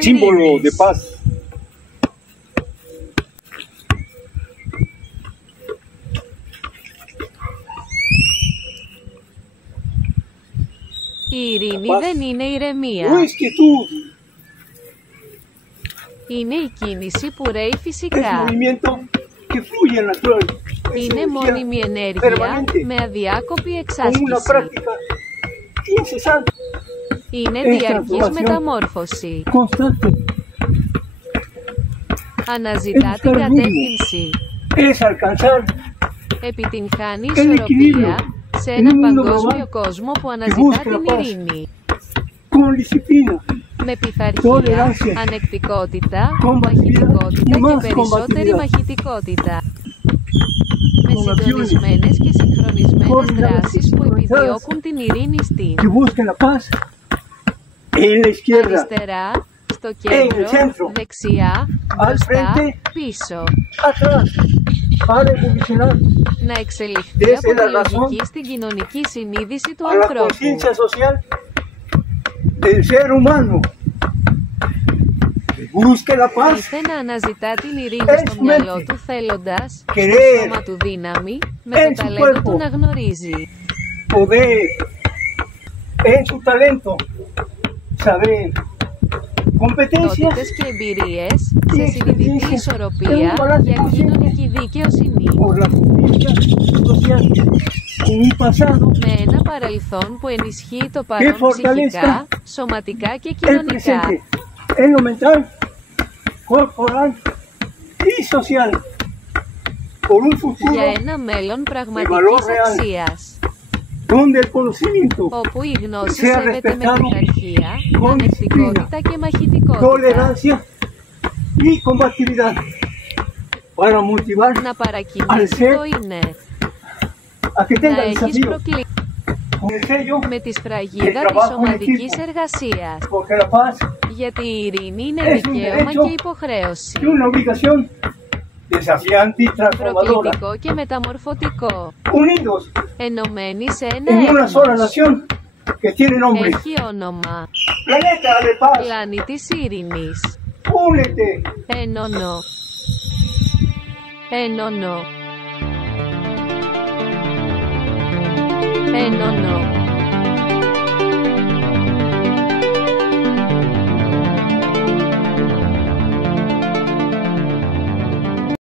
símbolo de paz. Η ειρήνη δεν είναι ηρεμία. Είναι η κίνηση που ρέει φυσικά. Είναι μόνιμη ενέργεια με αδιάκοπη εξάσκηση. Είναι διαρκής μεταμόρφωση. Αναζητά την κατεύθυνση. Επιτυγχάνει ισορροπία σε έναν παγκόσμιο κόσμο που αναζητά την ειρήνη. Με πειθαρχία, ανεκτικότητα, μαχητικότητα και περισσότερη μαχητικότητα. Με συντονισμένες και συγχρονισμένες δράσεις που επιδιώκουν την ειρήνη στην αριστερά, στο κέντρο, δεξιά, μπροστά, πίσω. Να εξελιχθεί από τη λογική στην κοινωνική συνείδηση του ανθρώπου. Ήρθε να αναζητά την ειρήνη στο μυαλό του θέλοντας, στο σώμα του δύναμη, με το ταλέντο του να γνωρίζει. Τότητες και εμπειρίες, σε συνειδητή ισορροπία για κοινωνική δικαιοσύνη. Με ένα παρελθόν που ενισχύει το παρόν ψυχικά, σωματικά και κοινωνικά. Για ένα μέλλον πραγματικής αξίας, όπου η γνώση σέβεται με πειθαρχία, ανεκτικότητα και μαχητικότητα. Να παρακινήσει το είναι. Να έχεις προκλήσει με τη σφραγίδα της ομαδικής εργασίας. Γιατί η ειρήνη είναι δικαίωμα και υποχρέωση. Προκλητικό και μεταμορφωτικό. Ενωμένοι σε ένα έθνος. Έχει όνομα. Πλανήτης ειρήνης. Ενώνω. Ενώνω. Ενώνω.